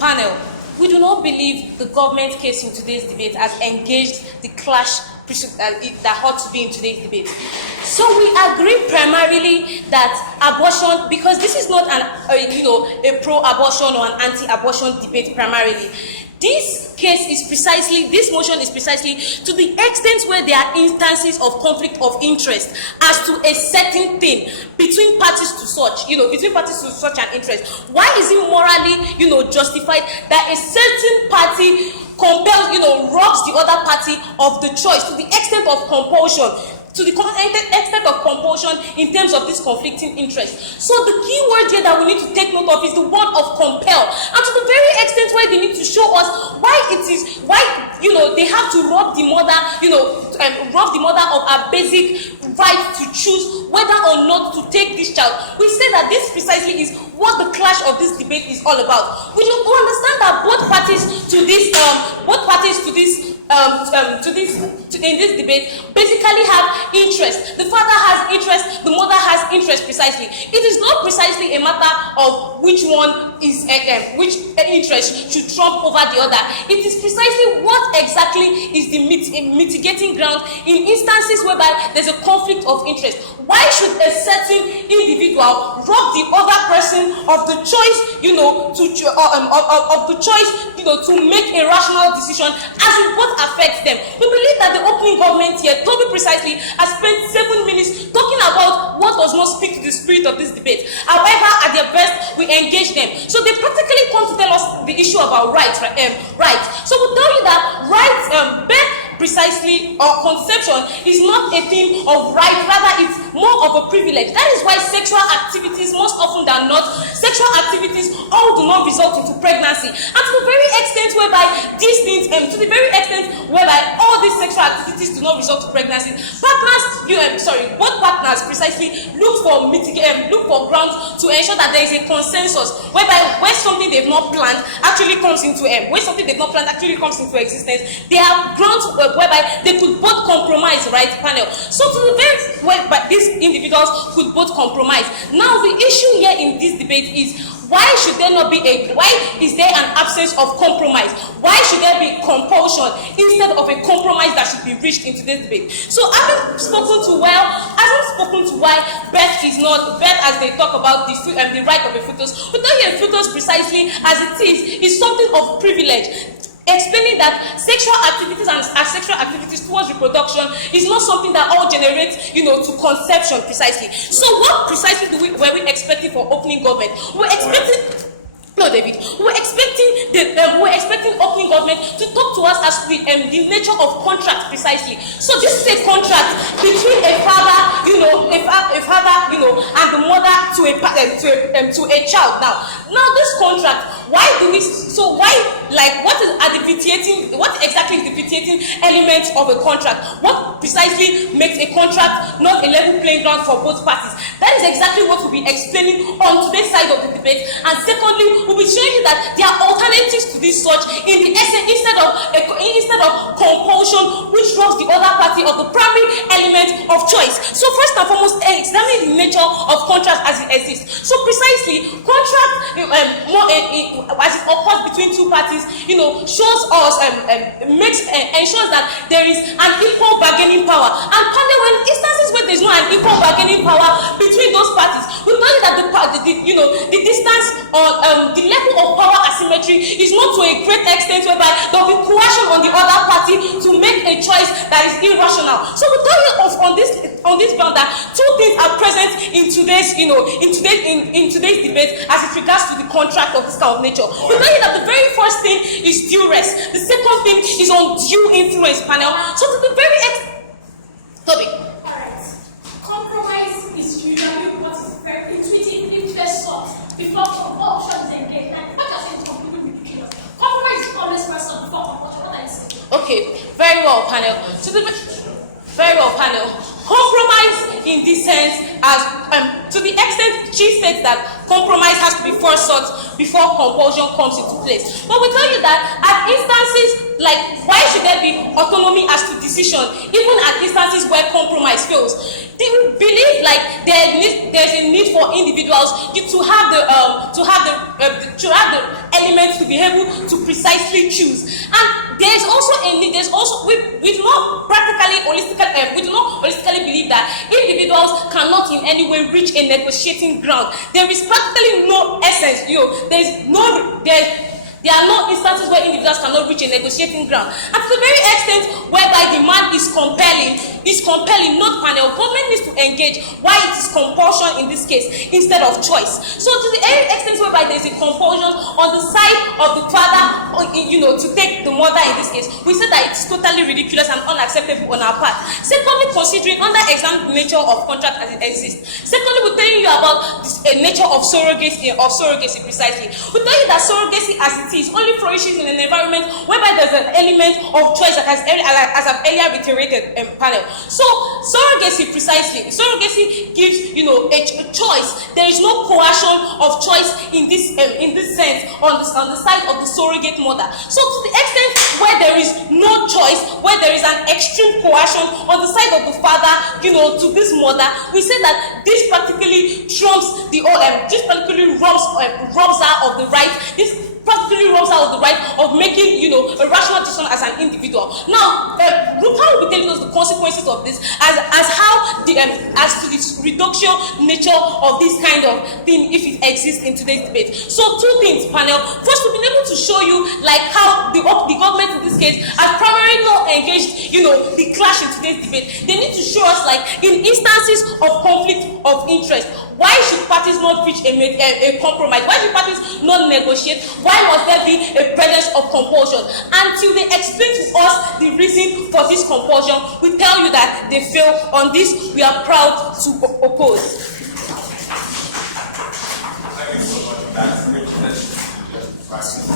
Panel, we do not believe the government case in today's debate has engaged the clash that ought to be in today's debate. So we agree primarily that abortion, because this is not a pro-abortion or an anti-abortion debate primarily. This motion is precisely to the extent where there are instances of conflict of interest as to a certain thing between parties to such, an interest. Why is it morally, justified that a certain party compels, robs the other party of the choice to the extent of compulsion? To the extent of compulsion in terms of this conflicting interest. So the key word here that we need to take note of is the word of compel. And to the very extent where they need to show us why they have to rob the mother, of her basic right to choose whether or not to take this child. We say that this precisely is what the clash of this debate is all about. We understand that both parties in this debate basically have interest. The father has interest, the mother has interest precisely. It is not precisely a matter of which one is which interest should trump over the other. It is precisely what exactly is the mitigating ground in instances whereby there's a conflict of interest. Why should a certain individual rob the other person of the choice, to make a rational decision as it both affects them? We believe that the opening government here, to be precisely, has spent 7 minutes talking about what does not speak to the spirit of this debate. However, at their best, we engage them. So they practically come to tell us the issue about rights, right? So we'll tell you that rights, precisely, or conception is not a thing of right, rather it's more of a privilege. That is why sexual activities, most often than not, sexual activities all do not result into pregnancy. And to the very extent whereby these things, all these sexual activities do not result to pregnancy, both partners precisely look for grounds to ensure that there is a consensus whereby where something they've not planned actually comes into existence. There are grounds whereby they could both compromise, right, panel? So to the very whereby these individuals could both compromise. Now the issue here in this debate is why is there an absence of compromise? Why should there be compulsion instead of a compromise that should be reached in today's debate? So having spoken to why birth as they talk about the right of a fetus, we tell you a fetus precisely as it is something of privilege. Explaining that sexual activities and sexual activities towards reproduction is not something that all generates, to conception precisely. So what precisely were we expecting for opening government? We're expecting opening government to talk to us as to the nature of contract precisely. So this is a contract between a father, and the mother to a child. Now this contract, what exactly is the vitiating element of a contract? What precisely makes a contract not a level playing ground for both parties? That is exactly what we'll be explaining on today's side of the debate. And secondly, we'll be showing you that there are alternatives to this such in the essence instead of compulsion, which robs the other party of the primary element of choice. So first and foremost, examine the nature of contract as it exists. So precisely, contract as it occurs between two parties, shows us ensures that there is an equal bargaining power. And when instances where there is not an equal bargaining power between those parties, we tell you that the distance or the level of power asymmetry is not to a great extent whereby there will be coercion on the other party to make a choice that is irrational. So we tell you on this ground that two things are present in today's debate as it regards to the contract of this kind of nature. We tell you that the very first thing is duress. The second thing is undue influence, panel. So to the very topic. Alright. Compromise is usually what is very intuitively first sought before compulsion is engaged. And what you're saying is completely ridiculous. Compromise is always first sought before compulsion. What are you saying? Okay, very well, panel. Compromise in this sense, as to the extent she said that compromise has to be first sought before compulsion comes into place. But we tell you that at instances like why should there be autonomy as to decision, even at instances where compromise fails? They believe like there's a need for individuals to have to have the elements to be able to precisely choose. And there's also a need. We do not holistically believe that individuals cannot in any way reach a negotiating ground. There is practically no essence. There are no instances where individuals cannot reach a negotiating ground. And to the very extent whereby demand is compelling, not panel. Government needs to engage why it is compulsion in this case instead of choice. So to the extent whereby there is a compulsion on the side of the father, to take the mother in this case, we say that it's totally ridiculous and unacceptable on our part. Secondly, considering under examined nature of contract as it exists. Secondly, we're telling you about the nature of surrogacy precisely. We tell you that surrogacy as it is only flourishes in an environment whereby there's an element of choice that as I've earlier reiterated panel. So surrogacy gives a choice. There is no coercion of choice in this sense on the side of the surrogate mother. So to the extent where there is no choice, where there is an extreme coercion on the side of the father, to this mother, we say that this practically trumps robs her of the right. This practically robs her of the right of making, a rational decision as an individual. Now, Rukky will be telling us the consequences of this as to the reduction nature of this kind of thing if it exists in today's debate. So, two things, panel. First, we've been able to show you how the government in this case has primarily not engaged, the clash in today's debate. They need to show us, in instances of conflict of interest, why should parties not reach a compromise? Why should parties not negotiate? Why must there be a presence of compulsion? Until they explain to us the reason for this compulsion, we tell you that they fail. On this, we are proud to oppose. Thank you so much.